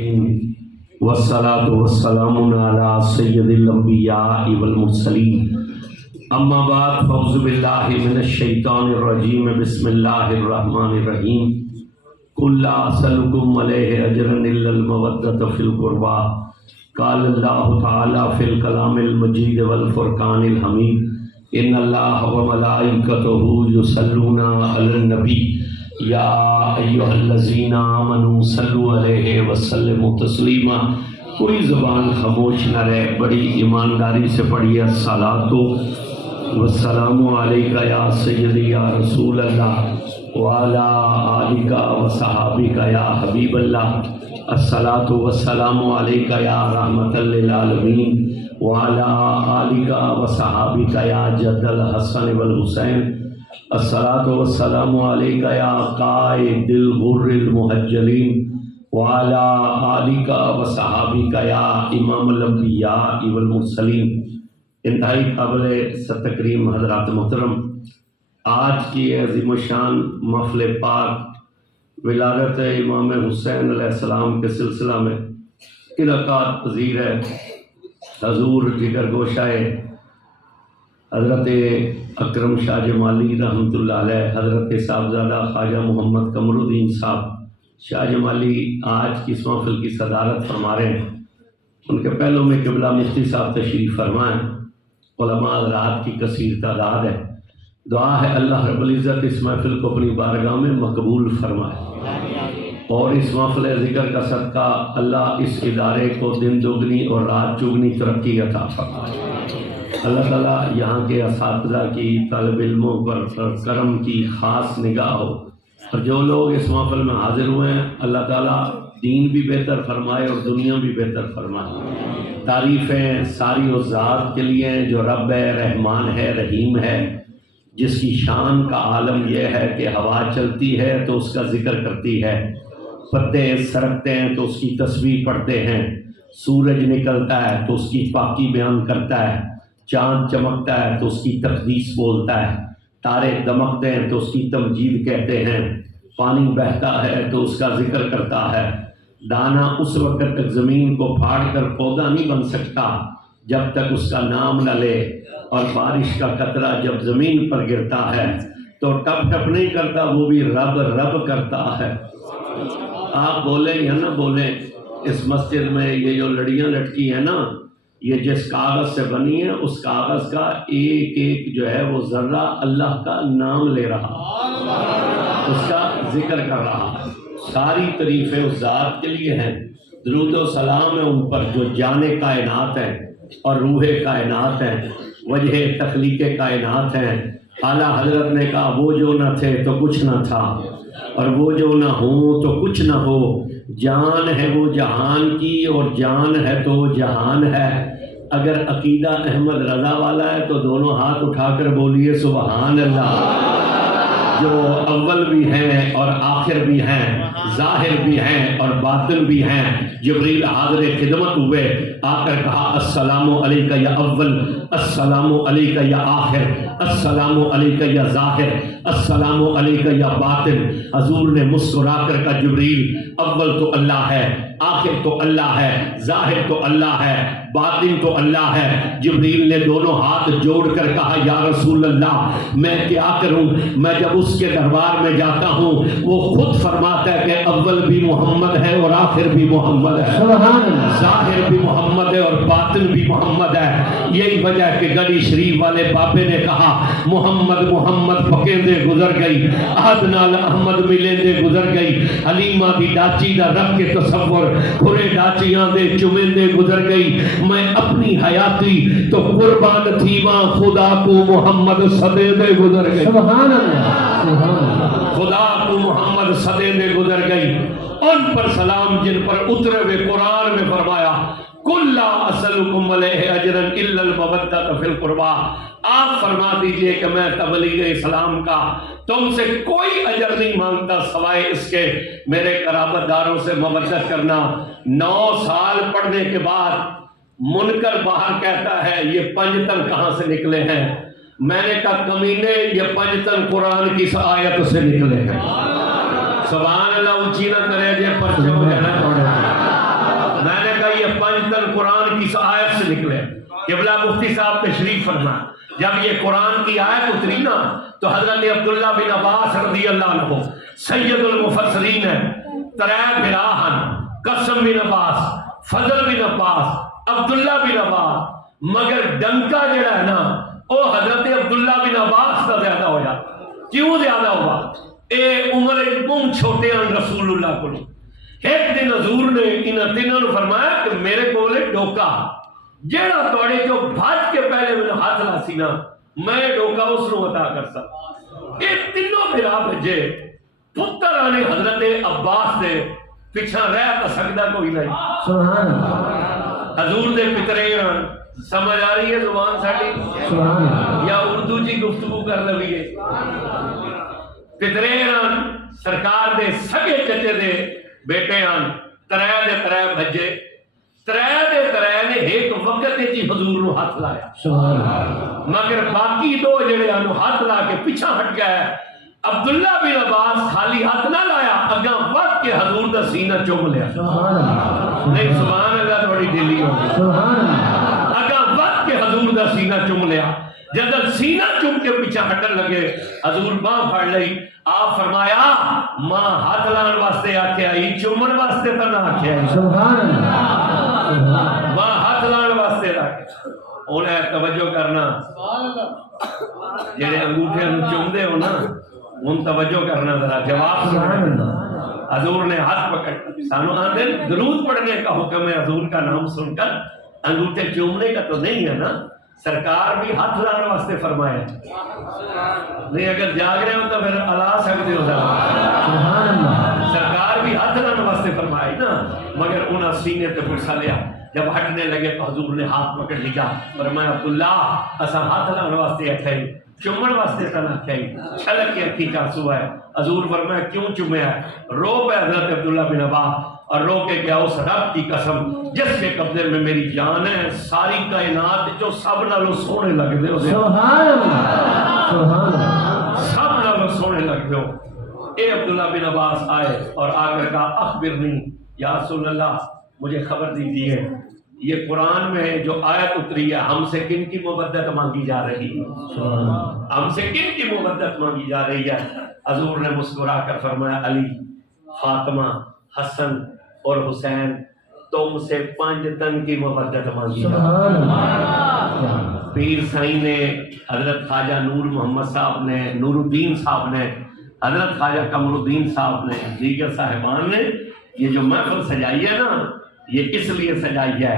والصلاة والسلام على سید الانبیاء والمرسلین اما بعد فاعوذ باللہ من الشیطان الرجیم بسم اللہ الرحمن الرحیم قل لا اسألکم علیہ اجرا الا المودۃ فی القربى قال اللہ تعالی فی الکلام المجید والفرقان الحمید ان اللہ وملائکتہ یصلون علی النبی یا ایھا الذین آمنوا صلوا علیہ وسلموا تسلیما۔ کوئی زبان خاموش نہ رہے، بڑی ایمانداری سے پڑھیے الصلاۃ والسلام علیک یا سیدی یا رسول اللہ وعلی آلک وصحابک یا حبیب اللہ، الصلاۃ والسلام علیک یا رحمۃ للعالمین وعلی آلک وصحابک یا جد الحسن والحسین، الصلاۃ والسلام علیک یا قائد الغر المحجلین وعلی آلک وصحابک یا امام الانبیاء والمرسلین۔ انتہائی قابل تکریم حضرات محترم، آج کی عظیم الشان محفل پاک ولادت امام حسین علیہ السلام کے سلسلہ میں انعقاد پذیر ہے۔ حضور جگر گوشہ حضرت اکرم شاہ جمالی رحمۃ اللہ علیہ، حضرت صاحبزادہ خواجہ محمد قمر الدین صاحب شاہ جمالی آج کی اس محفل کی صدارت فرما رہے ہیں۔ ان کے پہلوں میں قبلہ مفتی صاحب تشریف فرمائیں، علماء حضرات کی کثیر تعداد ہے۔ دعا ہے اللہ رب العزت اس محفل کو اپنی بارگاہ میں مقبول فرمائے، اور اس محفل ذکر کا صدقہ اللہ اس ادارے کو دن دگنی اور رات چگنی ترقی عطا فرمائے۔ اللہ تعالیٰ یہاں کے اساتذہ کی، طالب علموں پر کرم کی خاص نگاہ ہو، اور جو لوگ اس محفل میں حاضر ہوئے ہیں اللہ تعالیٰ دین بھی بہتر فرمائے اور دنیا بھی بہتر فرمائے۔ تعریفیں ساری اس ذات کے لیے جو رب ہے، رحمان ہے، رحیم ہے، جس کی شان کا عالم یہ ہے کہ ہوا چلتی ہے تو اس کا ذکر کرتی ہے، پتے سرکتے ہیں تو اس کی تسبیح پڑھتے ہیں، سورج نکلتا ہے تو اس کی پاکی بیان کرتا ہے، چاند چمکتا ہے تو اس کی تقدیس بولتا ہے، تارے دمکتے ہیں تو اس کی تمجید کہتے ہیں، پانی بہتا ہے تو اس کا ذکر کرتا ہے۔ دانا اس وقت تک زمین کو پھاڑ کر پودا نہیں بن سکتا جب تک اس کا نام نہ لے، اور بارش کا قطرہ جب زمین پر گرتا ہے تو ٹپ ٹپ نہیں کرتا، وہ بھی رب رب کرتا ہے۔ آپ بولیں یا نہ بولیں، اس مسجد میں یہ جو لڑیاں لٹکی ہیں نا، یہ جس کاغذ سے بنی ہے اس کاغذ کا ایک ایک جو ہے وہ ذرہ اللہ کا نام لے رہا، اس کا ذکر کر رہا۔ ساری تعریفیں اس ذات کے لیے ہیں، درود و سلام ہے ان پر جو جان کائنات ہیں اور روح کائنات ہیں، وجہ تخلیق کائنات ہیں۔ اعلیٰ حضرت نے کہا وہ جو نہ تھے تو کچھ نہ تھا، اور وہ جو نہ ہوں تو کچھ نہ ہو، جان ہے وہ جہان کی اور جان ہے تو جہان ہے۔ اگر عقیدہ احمد رضا والا ہے تو دونوں ہاتھ اٹھا کر بولیے سبحان اللہ۔ جو اول بھی ہیں اور آخر بھی ہیں، ظاہر بھی ہیں اور باطن بھی ہیں، جبریل حاضر خدمت ہوئے، آ کر کہا السلام علیک یا اول، السلام علیک یا آخر، السلام علیک یا ظاہر، السلام علیک یا باطن۔ حضور نے مسکرا کر کہا جبریل اول تو اللہ ہے، آخر تو اللہ ہے، ظاہر تو اللہ ہے، باطن تو اللہ ہے۔ جبریل نے دونوں ہاتھ جوڑ کر کہا یا رسول اللہ میں کیا کروں، میں جب اس کے دربار میں جاتا ہوں وہ خود فرماتا ہے کہ اول بھی محمد ہے اور آخر بھی محمد ہے، ظاہر بھی محمد ہے اور باطن بھی محمد ہے۔ یہی وجہ ہے کہ گلی شریف والے بابے نے کہا محمد محمد پکیندے گزر گئی، احد نال احمد ملیندے گزر گئی، حلیمہ دی ڈاچی دا رکھ کے تصور کھرے ڈاچیاں دے چمیندے گزر گئی۔ میں اپنی حیاتی تو قربان تھی ماں خدا کو محمد صدے دے گزر گئی، سبحان اللہ، خدا کو محمد صدے دے گزر گئی۔ ان پر سلام جن پر اترے ہوئے قرآن میں فرمایا قل لا اسألکم علیہ اجرا الا المودۃ فی القربى، آپ فرما دیجئے کہ میں تبلیغ اسلام کا تم سے کوئی اجر نہیں مانگتا سوائے اس کے میرے قرابت داروں سے مودت کرنا۔ 9 سال پڑھنے کے بعد منکر باہر کہتا ہے یہ پنجتن کہاں سے نکلے ہیں؟ میں نے کہا کمینے یہ پنجتن قرآن کی آیت سے نکلے ہیں۔ سبحان اللہ، اونچی نہ کرے جے پرچے ہو جائے نہ چھوڑے۔ کی آیت سے نکلے. قبلہ مفتی صاحب تشریف فرما. جب یہ قرآن کی آیت اتری نا تو حضرت عبداللہ بن عباس رضی اللہ عنہ سید المفسرین ہے. ترے براہن قسم بن عباس، فضل بن عباس، عبداللہ بن عباس، مگر ڈنکا جڑا ہے نا وہ حضرت عبداللہ بن عباس کا زیادہ ہو جاتا. کیوں زیادہ ہوا؟ اے عمر کم چھوٹے ہیں رسول اللہ کو. ایک دن حضور نے انہاں تینوں نے فرمایا کہ میرے کو ڈوکا جیڑا توڑے جو بھاج کے پہلے میں ہاتھ لا سی نا میں ڈوکا اس نو عطا کر سکتا. یہ تینوں میرا بھجے پتر آنے حضرت عباس دے پیچھا رہ سکتا کوئی نہیں. سبحان اللہ. حضور دے پترے سمجھ آ رہی ہے زبان ساڑی سبحان اللہ. یا اردو جی گفتگو کر لویے. پترے سرکار دے سگے چچے دے بیٹے آن ترے دے ترے بھجے. ترے دے ترے نے ایک وقت جی حضور نو ہاتھ لایا. سبحان اللہ. مگر باقی دو جڑے انو ہاتھ لا کے پیچھا ہٹ گیا. عبداللہ بن عباس خالی ہاتھ نہ لایا اگاں وقت کے حضور دا سینہ چوم لیا. سبحان اللہ. نہیں سبحان اللہ تھوڑی دلی ہو گئی. سبحان اللہ. اگاں وقت کے حضور دا سینہ چوم لیا. جب سینہ چوم کے پیچھا ہٹن لگے حضور باں پھڑ لئی. آپ فرمایا ماں ہاتھ لان واسطے آکھے آئی چومن واسطے تو نہ آکھے آئی. سبحان اللہ. ماں ہاتھ لان واسطے آکھے. انہیں توجہ کرنا جڑے انگوٹھے چوم دے ہو نا ان توجہ کرنا ذرا جواب سننا. حضور نے ہاتھ پکڑ سانو آندے درود پڑھنے کا حکم ہے. حضور کا نام سن کر انگوٹھے چومنے کا تو نہیں ہے نا. سرکار بھی ہاتھ لانے واسطے فرمایا نہیں. اگر جاگ رہے ہو تو پھر الا سکتے ہو. سبحان اللہ. سرکار بھی ہاتھ لانے واسطے فرمایا نا مگر انہاں سینے تے پرسا لیا. جب ہٹنے لگے تو حضور نے ہاتھ پکڑ لیا. فرمایا عبداللہ اسا ہاتھ لانے واسطے آکھیا ہی چومن واسطے تو نہ آکھیا ہی. چھلک کے اکھی چاسو ہے. حضور فرمایا کیوں چومیا ہے؟ رو پہ حضرت عبداللہ بن عباس اور رو کے کیا اس رب کی قسم جس کے قبضے میں میری جان ہے ساری کائنات جو سب نالوں سونے لگ دے ہو. سبحان اللہ. سبحان اللہ. سب نالوں سونے لگ دے ہو. اے عبداللہ بن عباس آئے اور آ کر کہا اخبرنی یا رسول اللہ مجھے خبر دیجیے یہ قرآن میں جو آیت اتری ہے ہم سے کن کی مودت مانگی جا رہی ہے؟ ہم سے کن کی مودت مانگی جا رہی ہے؟ حضور نے مسکرا کر فرمایا علی، فاطمہ، حسن اور حسین تم سے 5 تن کی مودت مانگی جا رہی ہے. پیر سائیں نے، حضرت خواجہ نور محمد صاحب نے، نور الدین صاحب نے، حضرت خواجہ قمر الدین صاحب نے، دیگر صاحبان نے یہ جو محفل سجائی ہے نا یہ اس لیے سجائی ہے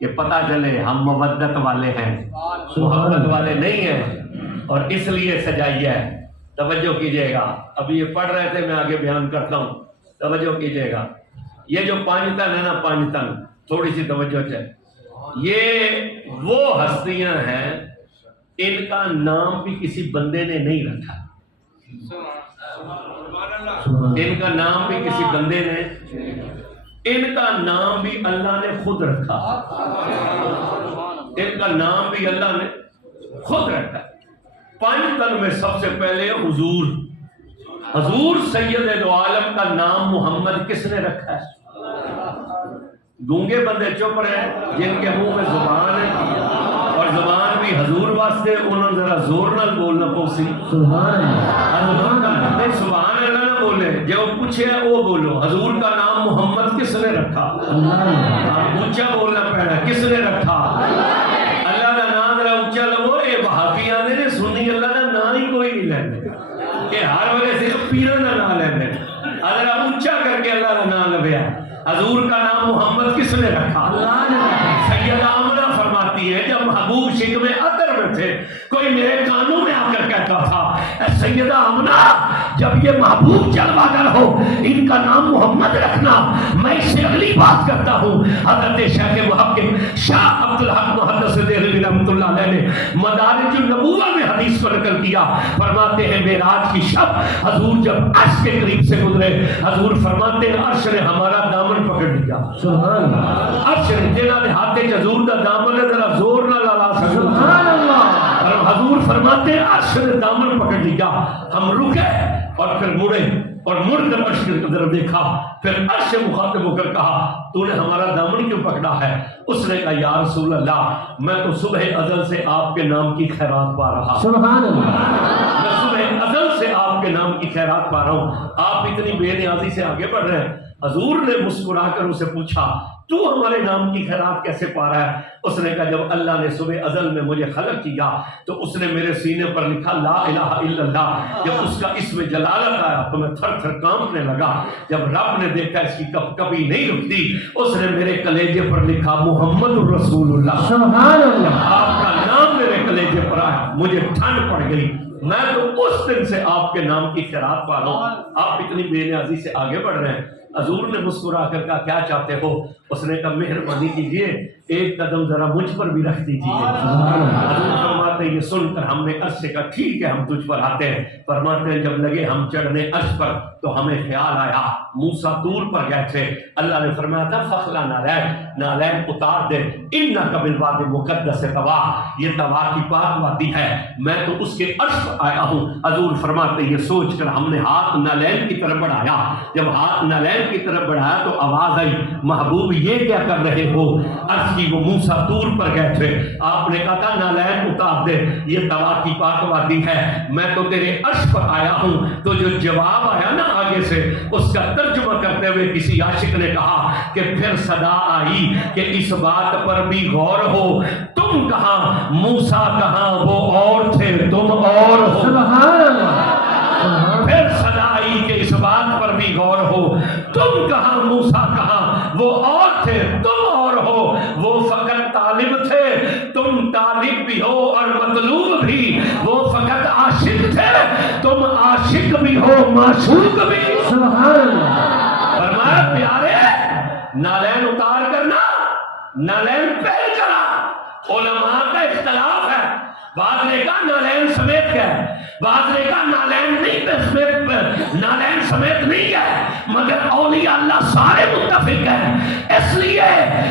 کہ پتہ چلے ہم مودت والے ہیں، محبت والے نہیں ہیں، اور اس لیے سجائی ہے. توجہ کیجئے گا. ابھی یہ پڑھ رہے تھے میں آگے بیان کرتا ہوں. توجہ کیجئے گا. یہ جو 5 تن ہے نا 5 تن تھوڑی سی توجہ چاہیے. یہ وہ ہستیاں ہیں ان کا نام بھی کسی بندے نے نہیں رکھا. ان کا نام بھی کسی بندے نے، ان کا نام بھی اللہ نے خود رکھا. ان کا نام بھی اللہ نے خود رکھا. 5 تن میں سب سے پہلے حضور. حضور سید دو عالم کا نام محمد کس نے رکھا ہے؟ گونگے بندے چپ رہے جن کے منہ میں زبان ہے اور زبان بھی حضور واسطے انہوں نے ذرا زور نہ بولنا پوسی. سبحان اللہ. نہیں سبحان اللہ نہ بولے. جو پوچھے وہ بولو. حضور کا نام محمد کس نے رکھا؟ اونچا بولنا پڑا. کس نے رکھا؟ اللہ کا نام ذرا اونچا لو. یہ وہابی آندے نے سنی اللہ کا نام ہی کوئی نہیں لیندے کہ ہر ویلے صرف پیروں کا نام لیندے. اللہ اونچا کر کے اللہ کا نام لبیا. حضور کا نام محمد کس نے رکھا؟ سیدہ آمنہ فرماتی ہے جب محبوب شکم عطر میں تھے کوئی میرے کانوں میں آ کر کہتا تھا اے سیدہ آمنہ جب یہ محبوب جلوہ گر ہو ان کا نام محمد رکھنا. میں اس سے اگلی بات کرتا ہوں. حضرت شیخ محقق شاہ عبدالحق محدث دہلوی رحمۃ اللہ علیہ نے مدارج النبوہ میں حدیث کو نقل کیا. فرماتے ہیں معراج کی شب حضور جب عرش کے قریب سے گزرے حضور فرماتے ہیں عرش نے ہمارا دامن پکڑ لیا. سبحان اللہ. عرش نے جنہاں نے ہاتھے حضور دا دامن ہے ذرا زور نہ لا سکتے. سبحان اللہ. اور حضور فرماتے ہیں عرش نے دامن پکڑ لیا. ہم رکے اور پھر مڑے اور مڑ کر عرش کی طرف دیکھا، پھر عرش سے مخاطب ہو کر کہا تو نے ہمارا دامن کیوں پکڑا ہے؟ اس نے کہا یا رسول اللہ میں تو صبح ازل سے آپ کے نام کی خیرات پا رہا، سبحان اللہ، میں صبح ازل سے آپ کے نام کی خیرات پا رہا ہوں، آپ اتنی بے نیازی سے آگے بڑھ رہے ہیں۔ حضور نے مسکرا کر اسے پوچھا تو ہمارے نام کی خیرات کیسے پا رہا ہے؟ اس نے کہا جب اللہ نے صبح ازل میں مجھے خلق کیا تو اس نے میرے سینے پر لکھا لا الہ الا اللہ، جب اس کا اسم جلالت آیا تو میں تھر تھر کانپنے لگا، جب رب نے دیکھا اس کی کپ کبھی نہیں رکتی، اس نے میرے کلیجے پر لکھا محمد الرسول اللہ، سبحان اللہ، آپ کا نام میرے کلیجے پر آیا، مجھے ٹھنڈ پڑ گئی، میں تو اس دن سے آپ کے نام کی خیرات پا رہا ہوں، آپ اتنی بے نیازی سے آگے بڑھ رہے ہیں۔ حضور نے مسکرا کر کہا کیا چاہتے ہو؟ اس نے کہا مہربانی کیجئے ایک قدم ذرا مجھ پر بھی رکھ دیجئے۔ حضور فرماتے ہیں یہ سن کر ہم نے عرش سے کہا ٹھیک ہے ہم تجھ پر آتے ہیں۔ فرماتے ہیں جب لگے ہم چڑھنے عرش پر تو ہمیں خیال آیا موسیٰ طور پر گئے تھے، اللہ نے فرمایا تھا فخلا نالین اتار دے، انک بالوادی المقدس طویٰ، یہ طویٰ کی پاک وادی ہے، میں تو اس کے عرش پر آیا ہوں۔ حضور فرماتے ہیں یہ سوچ کر ہم نے ہاتھ نالین کی طرف بڑھایا، جب ہاتھ نالین کی طرف بڑھایا تو آواز آئی محبوب یہ کیا کر رہے ہو؟ عرض کی وہ موسیٰ طور پر گئے تھے، آپ نے کہا تھا نالین اتار دے، یہ طویٰ کی پاک وادی ہے، میں تو تیرے عرش پر آیا ہوں۔ تو جو جواب آیا نا آگے سے اس کا ترجمہ کرتے ہوئے کسی عاشق نے کہا کہ پھر صدا آئی کہ اس بات پر بھی غور ہو، تم کہاں موسیٰ کہاں وہ اور تھے تم اور ہو۔ سبحان اللہ، پھر صدا آئی کہ اس بات پر بھی غور ہو، تم کہاں موسیٰ کہاں وہ اور تھے تم اور ہو، وہ فقط طالب تھے تم طالب بھی ہو اور مطلوب بھی، وہ فقط عاشق تھے تم عاشق بھی ہو معشوق بھی۔ سبحان اللہ، فرمایا پیارے نالین اتار کرنا نالین پہل کرا، علماء کا اختلاف ہے، بعض نے کہا نالین سمیت کیا ہے، بعض نے کہا نالین سمیت نہیں ہے، مگر اولیاء اللہ سارے متفق ہیں، اس لیے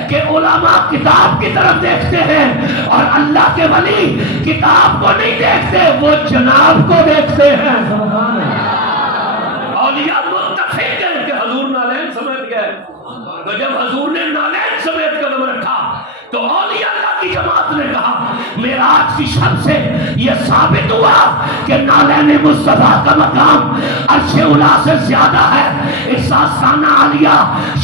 کہ علماء کتاب کی طرف دیکھتے ہیں اور اللہ کے ولی کتاب کو نہیں دیکھتے، وہ جناب کو دیکھتے ہیں۔ سبحان اللہ، اولیاء متفق ہیں کہ حضور نالین سمیت گئے، تو جب حضور نے نالین سمیت قدم رکھا تو اولیاء اللہ کی جماعت نے کہا معراج کی شب سے یہ ثابت ہوا کہ نالین مصطفیٰ کا مقام عرش اولی سے زیادہ ہے۔ احساس ثانہ عالیہ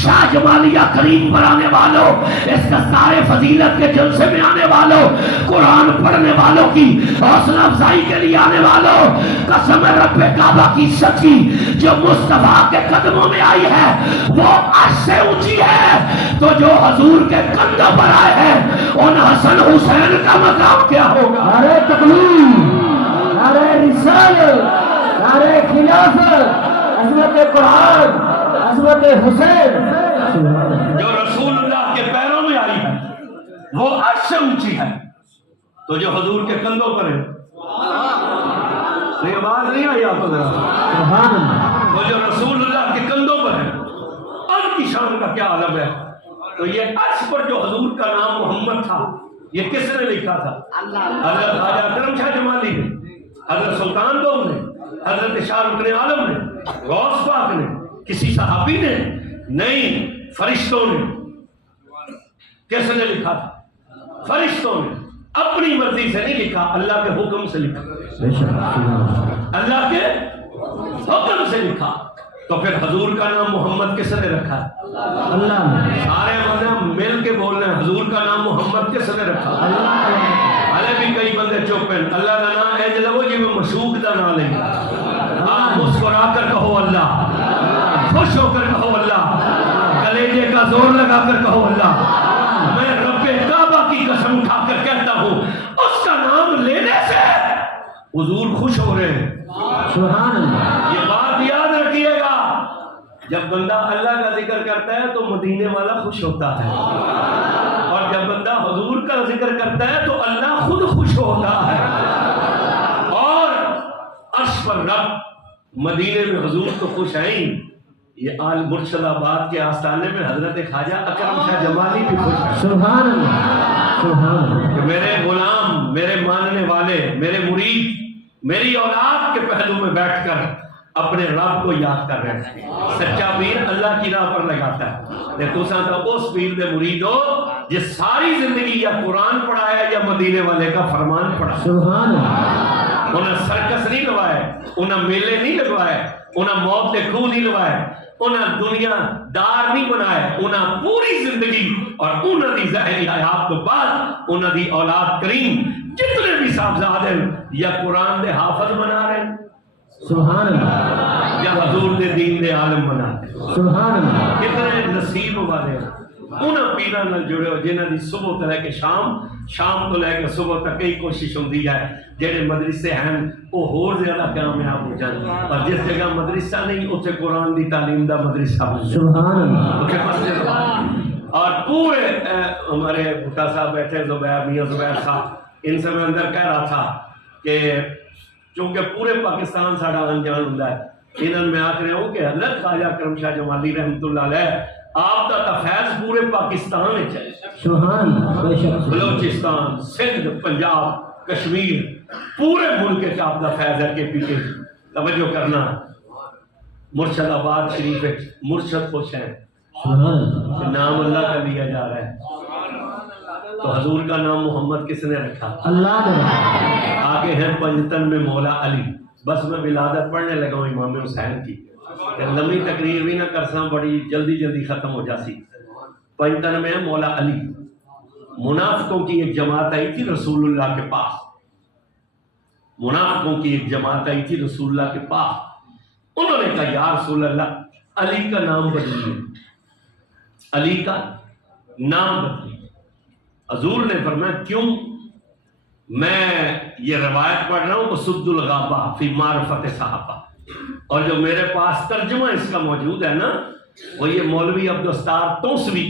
شاہ جمالیہ کریم پر آنے والوں، اس دستار فضیلت کے جلسے میں آنے والوں، قرآن پڑھنے والوں کی حوصلہ افزائی کے لیے آنے والوں، قسم رب کعبہ کی سچی جو مصطفیٰ کے قدموں میں آئی ہے وہ عرش سے اونچی ہے، تو جو حضور کے کندھوں پر آئے ہیں ان حسن حسین کا مقام کیا ہوگا؟ نعرہ تکبیر، نعرہ رسالت، نعرہ خلافت، عظمت قرآن، عظمت حسین۔ جو رسول اللہ کے پیروں میں آئی ہے وہ عرش سے اونچی ہے، تو جو حضور کے کندھوں پر ہے نہیں آواز نہیں آئی آپ کو ذرا، سبحان اللہ، وہ جو رسول اللہ کے کندھوں پر ہے عرش کی شان کا کیا عالم ہے۔ تو یہ عرش پر جو حضور کا نام محمد تھا یہ کس نے لکھا تھا؟ حضرت خواجہ اکرم شاہ جمالی نے، حضرت سلطان دوم نے، حضرت شاہ رکن عالم نے، غوث پاک نے، کسی صحابی نے نہیں، فرشتوں نے۔ کس نے لکھا تھا؟ فرشتوں نے، اپنی مرضی سے نہیں لکھا، اللہ کے حکم سے لکھا، اللہ کے حکم سے لکھا۔ تو پھر حضور کا نام محمد کس نے رکھا؟ اللہ نے، سارے بندے مل کے بول رہے ہیں حضور کا نام محمد کس نے رکھا؟ حالے بھی کئی بندے چپ ہیں، اللہ کا نام ہے جلو جی میں مشوق کا نام لیں، آپ مسکرا کر کہو اللہ، خوش ہو کر کہو اللہ، کلیجے کا زور لگا کر کہو اللہ۔ میں رب کعبہ کی قسم اٹھا کر کہتا ہوں اس کا نام لینے سے حضور خوش ہو رہے ہیں۔ سبحان اللہ، یہ بات یاد رکھیے گا، جب بندہ اللہ کا ذکر کرتا ہے تو مدینے والا خوش ہوتا ہے، اور جب بندہ حضور کا ذکر کرتا ہے تو اللہ خود خوش ہوتا ہے۔ اور عرش پر رب، مدینے میں حضور تو خوش ہیں ہی، یہ آل مرشد آباد کے آستانے میں حضرت خواجہ اکرم شاہ جمالی بھی خوش ہیں۔ سبحان اللہ، سبحان اللہ، کہ میرے غلام، میرے ماننے والے، میرے مرید، میری اولاد کے پہلو میں بیٹھ کر اپنے رب کو یاد کر رہے ہیں. سچا پیر اللہ کی راہ پر لگاتا ہے. تے تساں تو اس پیر دے مرید ہو جس ساری زندگی یا قرآن پڑھایا یا مدینے والے کا فرمان پڑھا. سبحان اللہ. انہیں سرکس نہیں لوائے, انہیں میلے نہیں لگوائے, انہیں موت کے کھو نہیں لوائے, انہیں دنیا دار نہیں بنائے. انہیں پوری زندگی اور انہیں دی ظاہری حیات تو بعد انہیں دی اولاد کریم جتنے بھی صاحبزاد ہیں یا قرآن دے حافظ بنا رہے ہیں سبحان اللہ. یا حضور دے دین دے عالم بنا رہے ہیں. سبحان اللہ. کتنے نصیب والے ہیں انہاں پیراں نال جڑے ہو جنہاں دی صبح تو لے کے شام تو لے کے صبح تک ہی کوشش ہوندی ہے جڑے مدرسے ہیں وہ ہور زیادہ کامیاب ہو جائیں, اور جس جگہ مدرسہ نہیں اتنے قرآن دی تعلیم دا مدرسہ بن جائے. سبحان اللہ. اتنے مسجد. اور پورے ہمارے بھٹا صاحب بیٹھے زبیر میاں زبیر صاحب, ان سے میں اندر کہہ رہا تھا کہ چونکہ پورے پاکستان ساڈا انجان ہوندا ہے, انہاں میں آکھ رہا ہوں کہ حضرت خواجہ کرم شاہ جمالی رحمۃ اللہ علیہ آپ کا تفیض پورے پاکستان ہے. سبحان اللہ. بے شک. بلوچستان, سندھ, پنجاب, کشمیر, پورے ملک کے آپ کا فیض ہے. کے پی کے توجہ کرنا, مرشد آباد شریف مرشد خوش ہیں, سبحان اللہ. نام اللہ کا لیا جا رہا ہے. تو حضور کا نام محمد کس نے رکھا؟ اللہ نے. آگے ہیں پنجتن میں مولا علی. بس میں ولادت پڑھنے لگا ہوں امام حسین کی, لمبی تقریر بھی نہ کرساں, بڑی جلدی ختم ہو جاسی. پنجتن میں مولا علی. منافقوں کی ایک جماعت آئی تھی رسول اللہ کے پاس. منافقوں کی ایک جماعت آئی تھی رسول اللہ کے پاس. انہوں نے کہا یا رسول اللہ علی کا نام بدلیے, علی کا نام بدلیے. حضور نے فرمایا کیوں؟ میں یہ روایت پڑھ رہا ہوں اسد الغابہ فی معرفت صحابہ, اور جو میرے پاس ترجمہ اس کا موجود ہے نا وہ یہ مولوی عبدالستار توسوی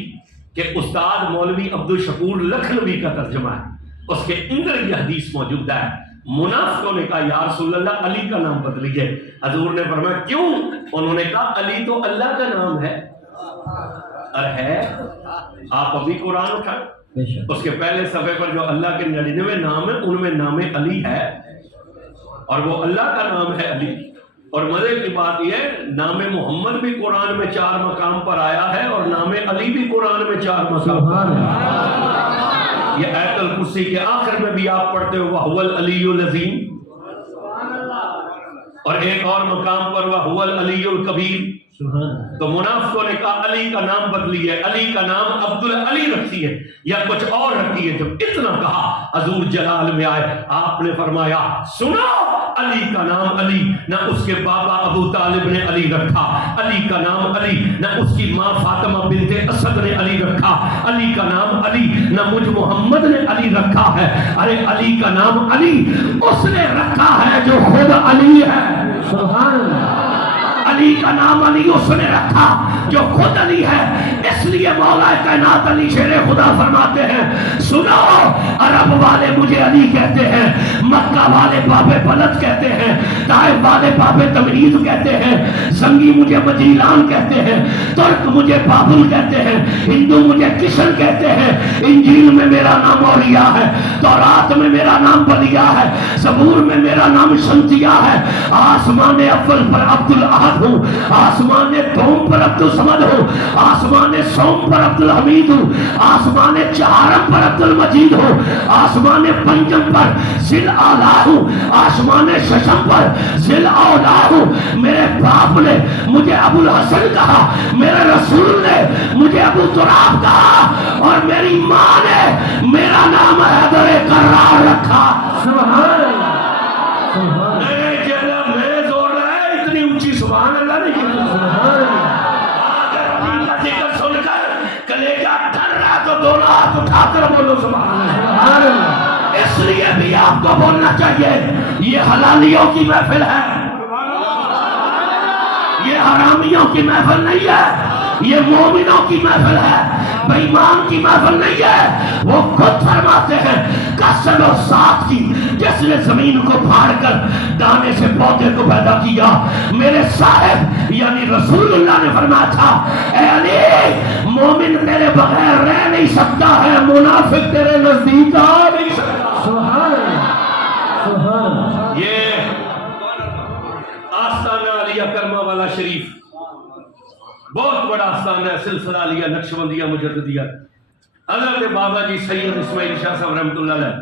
کہ استاد مولوی عبدالشکور لکھنوی کا ترجمہ ہے. اس کے اندر یہ حدیث موجود ہے. منافقوں نے کہا یا رسول اللہ علی کا نام بدلیے. حضور نے فرمایا کیوں؟ انہوں نے کہا علی تو اللہ کا نام ہے. اور ہے, آپ ابھی قرآن اٹھائیں, اس کے پہلے صفحے پر جو اللہ کے 99 نام ہیں ان میں نام علی ہے, اور وہ اللہ کا نام ہے علی. اور مزے کی بات یہ ہے نام محمد بھی قرآن میں 4 مقام پر آیا ہے, اور نام علی بھی قرآن میں 4 مقام پر آیا ہے. یہ آیت الکرسی کے آخر میں بھی آپ پڑھتے ہو وَهُوَ الْعَلِيُّ الْعَظِيمُ, اور ایک اور مقام پر وَهُوَ الْعَلِيُّ الْكَبِيرُ. تو منافقوں نے کہا علی کا نام بدلی ہے, علی کا نام عبدالعلی رکھی ہے یا کچھ اور رکھی ہے. جب اتنا کہا حضور جلال میں آئے, آپ نے فرمایا سنو علی کا نام علی نہ اس کے بابا ابو طالب نے علی رکھا, علی کا نام علی نہ اس کی ماں فاطمہ بنت اسد نے علی رکھا, علی کا نام علی نہ مجھ محمد نے علی رکھا ہے. ارے علی کا نام علی اس نے رکھا ہے جو خود علی ہے. سبحان اللہ. علی کا نام علی اس نے رکھا جو خود علی ہے. اس لیے مولا کائنات علی شیر خدا فرماتے ہیں سنو عرب والے مجھے علی کہتے ہیں, مکہ والے بابے بلد کہتے ہیں, طائف والے بابے تمریز کہتے ہیں, زنگی مجھے مجیلان کہتے ہیں, ترک مجھے بابل کہتے ہیں, ہندو مجھے کشن کہتے ہیں. انجیل میں میرا نام اوریا ہے, تورات میں میرا نام بلیا ہے, زبور میں میرا نام شنتیا ہے. آسمان اول پر عبد الاحد ہوں, آسمان دوم پر عبد الصمد ہوں, آسمان سوم پر عبد الحمید ہوں, آسمان چہارم پر عبد المجید ہوں, آسمان پنجم پر ذل اعلیٰ ہوں, آسمان ششم پر ذل اولیٰ ہوں. میرے باپ نے مجھے ابو الحسن کہا, میرے رسول نے مجھے ابو تراب کہا, اور میری ماں نے میرا نام حیدر کرار رکھا. سبحان اللہ. سبحان اللہ نہیں کہا. سبحان اللہ. اگر علی کا ذکر سن کر کلیجہ ڈر رہا تو دونوں ہاتھ اٹھا کر بولو سبحان اللہ. سبحان اللہ. اس لیے بھی آپ کو بولنا چاہیے یہ حلالیوں کی محفل ہے, یہ حرامیوں کی محفل نہیں ہے, یہ مومنوں کی محفل ہے, بے ایمان کی محفل نہیں ہے. وہ خود فرماتے ہیں قسم و ذات کی جس نے زمین کو پھاڑ کر دانے سے پودے کو پیدا کیا, میرے صاحب یعنی رسول اللہ نے فرمایا تھا اے علی مومن تیرے بغیر رہ نہیں سکتا ہے, منافق تیرے نزدیک آ نہیں سکتا. سبحان اللہ. سبحان اللہ. یہ آستانہ علی بہت بڑا آستان ہے سلسلہ علیہ نقشبندیہ مجددیہ. حضرت بابا جی سید اسماعیل شاہ صاحب رحمۃ اللہ علیہ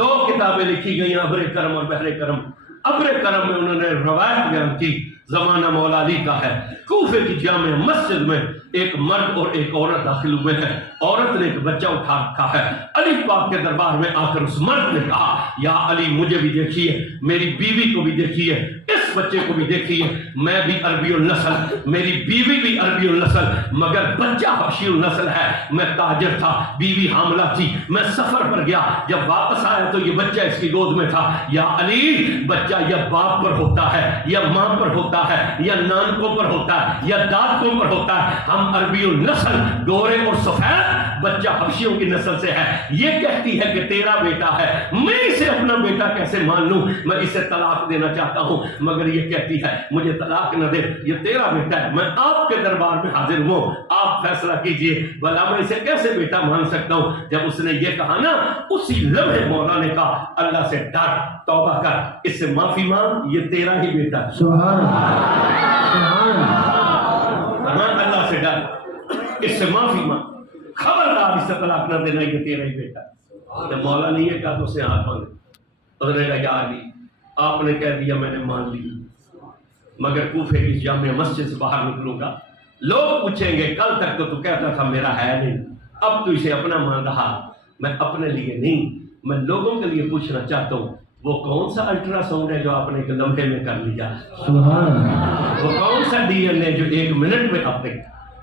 2 کتابیں لکھی گئی ہیں، ابر کرم اور بحر کرم. ابر کرم میں انہوں نے روایت بیان کی، زمانہ مولا علی کا ہے. کوفے کی جامع مسجد میں ایک مرد اور ایک عورت داخل ہوئے ہیں. عورت نے ایک بچہ اٹھا رکھا ہے. علی پاک کے دربار میں آ کر اس مرد نے کہا یا علی مجھے بھی دیکھیے، میری بیوی کو بھی دیکھیے، اس بچے کو بھی دیکھیے. میں بھی عربی النسل، میری بیوی بھی عربی النسل، مگر بچہ حبشی النسل ہے. میں تاجر تھا، بیوی حاملہ تھی، میں سفر پر گیا، جب واپس آیا تو یہ بچہ اس کی گود میں تھا. یا علی بچہ یا باپ پر ہوتا ہے یا ماں پر ہوتا ہے یا نانکوں پر ہوتا ہے یا دادکوں پر ہوتا ہے. ہم عربی النسل گورے اور سفید، بچہ حبشیوں کی نسل سے ہے. یہ کہتی ہے کہ تیرا بیٹا ہے، میں اسے اپنا بیٹا کیسے مان لوں؟ میں اسے طلاق دینا چاہتا ہوں، مگر یہ کہتی ہے مجھے طلاق نہ دے، یہ تیرا بیٹا ہے. میں آپ کے دربار میں حاضر ہوں، آپ فیصلہ کیجئے، بھلا میں اسے کیسے بیٹا مان سکتا ہوں؟ جب اس نے یہ کہا نا، اسی لمحے مولا نے کہا اللہ سے ڈر، توبہ کر، اس سے معافی مانگ، یہ تیرا ہی بیٹا ہے. سبحان اللہ، سبحان ہاں اللہ سے ڈر، اس سے معافی مانگ، خبردار اس سے طلاق نہ دینا، یہ تیرا ہی بیٹا ہے. جب مولا نے یہ کہا تو اس نے ہاتھ مانگے. اس نے کہا یا علی آپ نے کہہ دیا، میں نے مان لیا، مگر کوفے کی جامع مسجد سے باہر نکلوں گا، لوگ پوچھیں گے کل تک تو کہتا تھا میرا ہے نہیں، اب تو اسے اپنا مان رہا. میں اپنے لیے نہیں، میں لوگوں کے لیے پوچھنا چاہتا ہوں، وہ کون سا الٹرا ساؤنڈ ہے جو آپ نے ایک لمحے میں کر لیا؟ سبحان اللہ، وہ کون سا ڈی این اے جو 1 منٹ میں آپ نے،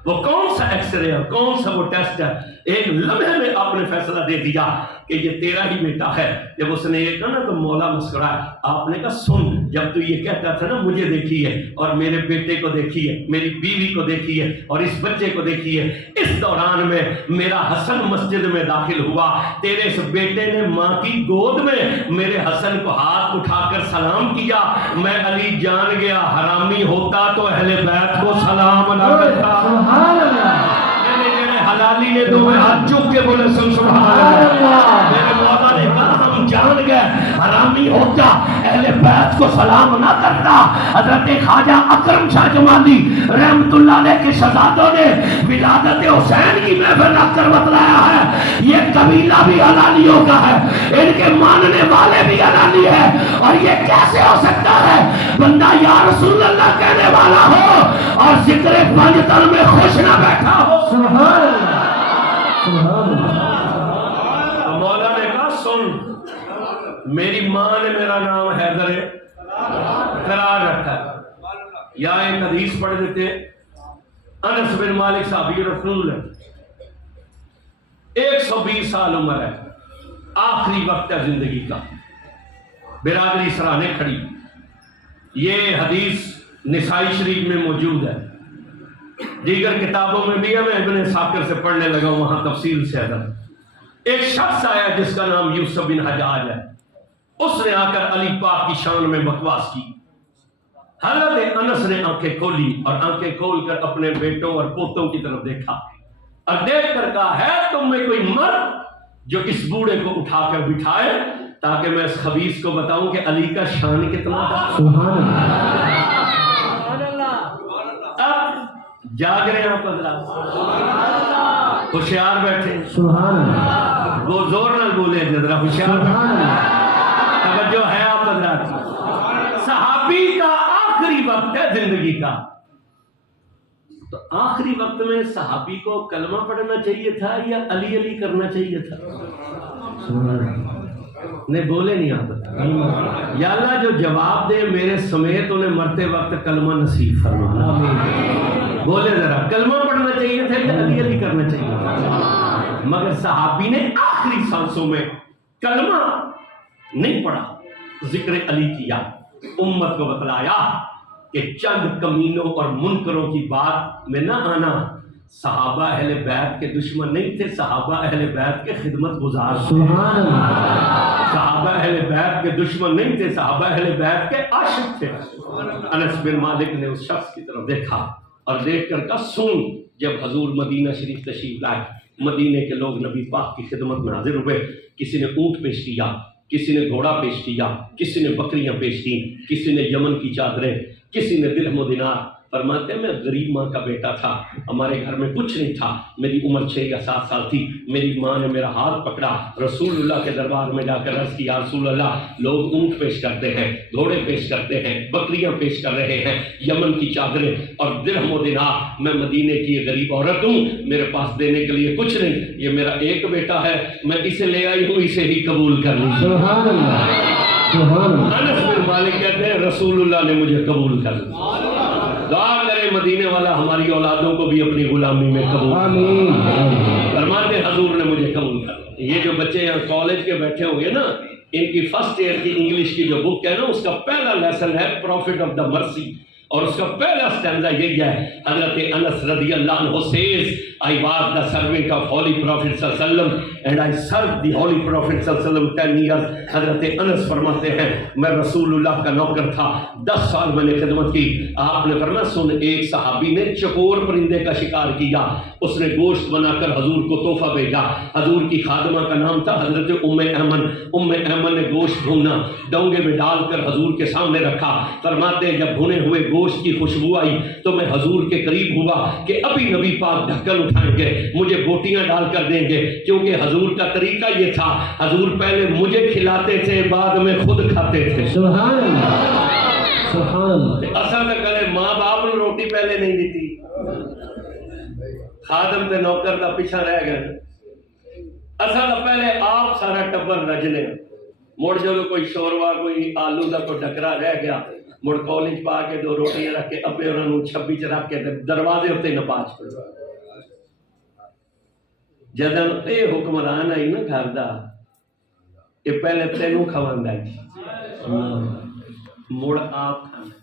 وہ کون سا ایکس رے ہے، کون سا وہ ٹیسٹ ہے، ایک لمحے میں آپ نے فیصلہ دے دیا کہ یہ تیرا ہی بیٹا ہے. جب اس نے یہ کہا نا تو مولا مسکرایا. آپ نے کہا سن، جب تو یہ کہتا تھا نا مجھے دیکھیے اور میرے بیٹے کو دیکھیے، میری بیوی کو دیکھیے اور اس بچے کو دیکھیے، اس دوران میں میرا حسن مسجد میں داخل ہوا، تیرے اس بیٹے نے ماں کی گود میں میرے حسن کو ہاتھ اٹھا کر سلام کیا. میں علی جان گیا حرامی ہوتا تو اہل بیت کو سلام نہ کرتا. سبحان اللہ، حلالی نے تو میں ہاتھ چوک کے بولے سبحان اللہ. میرے مولا نے کہا ہم جان گئے حرامی ہوتا اہل بیت کو سلام نہ کرتا. حضرت خواجہ اکرم شاہ جمالی رحمت اللہ علیہ کے شہزادوں نے ولادت حسین کی محفل رکھ کر بتلایا ہے یہ قبیلہ بھی حلالیوں کا ہے، ان کے ماننے والے بھی حلالی ہے. اور یہ کیسے ہو سکتا ہے بندہ یا رسول اللہ کہنے والا ہو اور ذکر پنجتن میں خوش نہ بیٹھا ہو؟ سبحان اللہ، سبحان اللہ. مولا نے کہا سن، میری ماں نے میرا نام حیدر قرار رکھا ہے. یا ایک حدیث پڑھ دیتے، انس بن مالک صحابی رسول ہے، 120 سال عمر ہے، آخری وقت ہے زندگی کا، برادری سرانے کھڑی. یہ حدیث نسائی شریف میں موجود ہے، دیگر کتابوں میں بھی ہے، میں ابن ثاقب سے پڑھنے لگا ہوں وہاں تفصیل سے. حضرت ایک شخص آیا جس کا نام یوسف بن حجاج ہے، اس نے آ کر علی پاک کی شان میں بکواس کی. حضرت انس نے آنکھیں کھولی اور آنکھیں کھول کر اپنے بیٹوں اور پوتوں کی طرف دیکھا اور دیکھ کر کہا ہے تم میں کوئی مرد جو اس بوڑھے کو اٹھا کر بٹھائے تاکہ میں اس خبیث کو بتاؤں کہ علی کا شان کتنا تھا. سبحان اللہ، اب جاگ رہے ہیں آپ حضرات، ہوشیار بیٹھے، سبحان اللہ، وہ زور نہ بولے ذرا ہوشیار بیٹھے. سبحان اللہ. توجہ ہے آپ حضرات، صحابی کا آخری وقت ہے زندگی کا، تو آخری وقت میں صحابی کو کلمہ پڑھنا چاہیے تھا یا علی علی کرنا چاہیے تھا؟ نہیں بولے نہیں آپ. یا اللہ جو جواب دے میرے سمیت انہیں مرتے وقت کلمہ نصیب فرما. بولے ذرا کلمہ پڑھنا چاہیے تھا یا علی علی کرنا چاہیے تھا؟ مگر صحابی نے آخری سانسوں میں کلمہ نہیں پڑھا، ذکر علی کیا، امت کو بتلایا کہ چند کمینوں اور منکروں کی بات میں نہ آنا. صحابہ اہل بیت کے دشمن نہیں تھے، صحابہ اہل بیت کے خدمت گزار تھے. سبحان اللہ، صحابہ اہل بیت کے دشمن نہیں تھے، صحابہ اہل بیت کے عاشق تھے. انس بن مالک نے اس شخص کی طرف دیکھا اور دیکھ کر کہا سن، جب حضور مدینہ شریف تشریف لائے، مدینے کے لوگ نبی پاک کی خدمت میں حاضر ہوئے. کسی نے اونٹ پیش کیا، کسی نے گھوڑا پیش کیا، کسی نے بکریاں پیش کی، کسی نے یمن کی چادریں، کسی نے درہم و دینار، فرماتے ہیں میں غریب ماں کا بیٹا تھا، ہمارے گھر میں کچھ نہیں تھا، میری عمر 6 یا 7 سال تھی، میری ماں نے میرا ہاتھ پکڑا، رسول اللہ کے دربار میں جا کر عرض کی یا رسول اللہ لوگ اونٹ پیش کرتے ہیں، گھوڑے پیش کرتے ہیں، بکریاں پیش کر رہے ہیں، یمن کی چادریں اور درہم و دینار، میں مدینے کی یہ غریب عورت ہوں، میرے پاس دینے کے لیے کچھ نہیں، یہ میرا ایک بیٹا ہے، میں اسے لے آئی ہوں، اسے ہی قبول کر لیجیے۔ سبحان اللہ، سبحان اللہ، انس بن مالک کہتے ہیں رسول اللہ نے مجھے قبول کر لیا۔ دعا کرے مدینے والا ہماری اولادوں کو بھی اپنی غلامی میں قبول کر لے۔ آمین۔ فرماتے ہیں حضور نے مجھے قبول کر لیا۔ یہ جو بچے یہاں کالج کے بیٹھے ہوں گے نا، ان کی فرسٹ ایئر کی انگلش کی جو بک ہے نا، اس کا پہلا لیسن ہے پروفٹ آف دا مرسی، اور اس کا پہلا سٹینزا یہی ہے، حضرت انس رضی اللہ عنہ says I was the servant of Holy Prophet صلی اللہ علیہ وسلم and I served the Holy Prophet صلی اللہ علیہ وسلم 10 years۔ حضرت انس فرماتے ہیں میں رسول اللہ کا نوکر تھا، 10 سال میں نے خدمت کی۔ آپ نے فرمایا سن، ایک صحابی نے چکور پرندے کا شکار کیا، اس نے گوشت بنا کر حضور کو تحفہ بھیجا، حضور کی خادمہ کا نام تھا حضرت ام ایمن۔ ام ایمن نے گوشت بھونا، ڈونگے میں ڈال کر حضور کے سامنے رکھا۔ فرماتے ہیں جب بھنے ہوئے گوشت کی خوشبو آئی تو میں حضور کے قریب ہوا کہ ابھی نبی پاک ڈھکن اٹھائیں گے، مجھے بوٹیاں ڈال کر دیں گے، کیونکہ حضور کا طریقہ یہ تھا، حضور پہلے مجھے کھلاتے تھے، بعد میں خود کھاتے تھے۔ سبحان اللہ، سبحان اللہ، اصل میں کہے ماں باپ نے روٹی پہلے نہیں دیتی، خادم تے نوکر دا پیچھا رہ گئے، اصل پہلے آپ سارا ٹبر رجنے، مڑ جو کوئی شوروا کوئی آلو دا کوئی ڈکرا رہ گیا، مڑ کالج پا کے 2 روٹیاں رکھ کے ابے انہوں 26 چ رکھ کے دروازے اتنے نپاچ پڑ۔ جدوں یہ حکمران آئی نا گھر دا، یہ پہلے تینوں کھواندا ہے، مڑ آپ کھانا،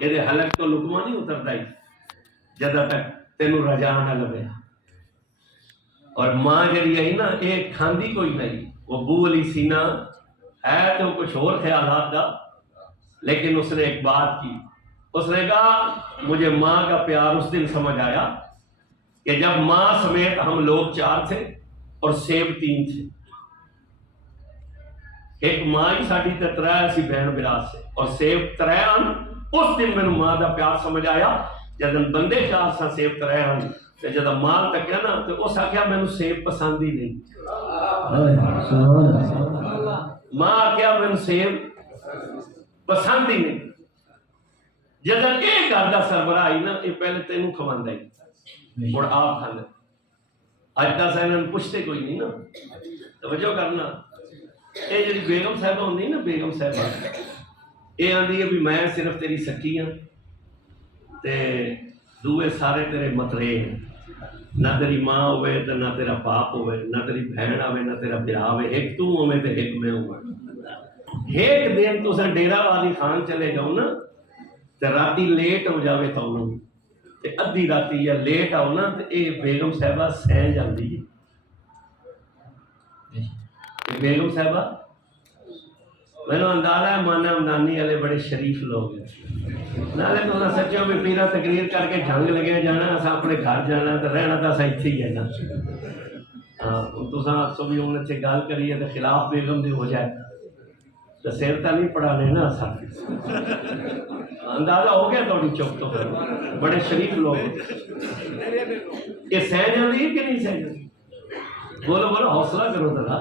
یہ حلق تو لقمہ نہیں اترتا ہی جدوں تک تینوں رجا نہ لگے۔ اور ماں جڑی آئی نا یہ کھاندی کوئی نہیں، وہ بو علی سینہ ہے تو کچھ اور خیالات دا، لیکن اس نے ایک بات کی، اس نے کہا مجھے ماں کا پیار اس دن سمجھ آیا کہ جب ماں سمیت ہم لوگ 4 تھے اور سیب 3 تھے، ایک ماں ہی ساڑی تے 3 اسی بہن برات سے اور سیب 3 آن۔ اس دن میں ماں کا پیار سمجھ آیا، جب بندے 4 سا سیب 3 آن، جب ماں تکیا نا تو اس آخیا میں سیب پسند ہی نہیں، ماں آخیا میں سیب پسند ہی نہیں۔ جب یہ گھر کا سربراہ آئی نا یہ پہلے تینوں کھواندا ہی اور آپ کھانا، اج تک انہوں پوچھتے کوئی نہیں نا۔ توجہ کرنا، یہ جی بیگم صاحبہ ہوندی نا، بیگم صاحبہ یہ آندی ہے بھی میں صرف تیری سکی ہاں تے دوے سارے تیرے مترے ہیں، نہ تیری ماں ہوئے تو نہ تیرا باپ ہوئے، نہ تیری بہن آوے نہ تیرا برا ہوئے، ایک تو ہوئے تو ایک میں ہوئے۔ ایک دن تو سن ڈیرہ والی خان چلے جاؤ نا تو راتی لیٹ ہو جاوے تو انہوں تے ادھی راتی یا لیٹ آؤ نا تو اے بیگم صاحبہ سہ جاندی ہے۔ بیگم صاحبہ میں نے اندازہ ہے مانا امدانی والے بڑے شریف لوگ ہیں، نالے تو انہاں سچوں میں پیرا تقریر کر کے جھنگ لگے جانا، اساں اپنے گھر جانا تو رہنا تو اساں اتھے ہی ہے نا۔ ہاں تساں سو بھی انہوں سے گل کریے تو خلاف بیگم دی ہو جائے تو سیر تا نہیں پڑھانے نا اساں، اندازہ ہو گیا تھوڑی چوک تو بڑے شریف لوگ۔ یہ سہ جاندی ہے کہ نہیں سہ جاندی؟ بولو بولو حوصلہ کرو ذرا۔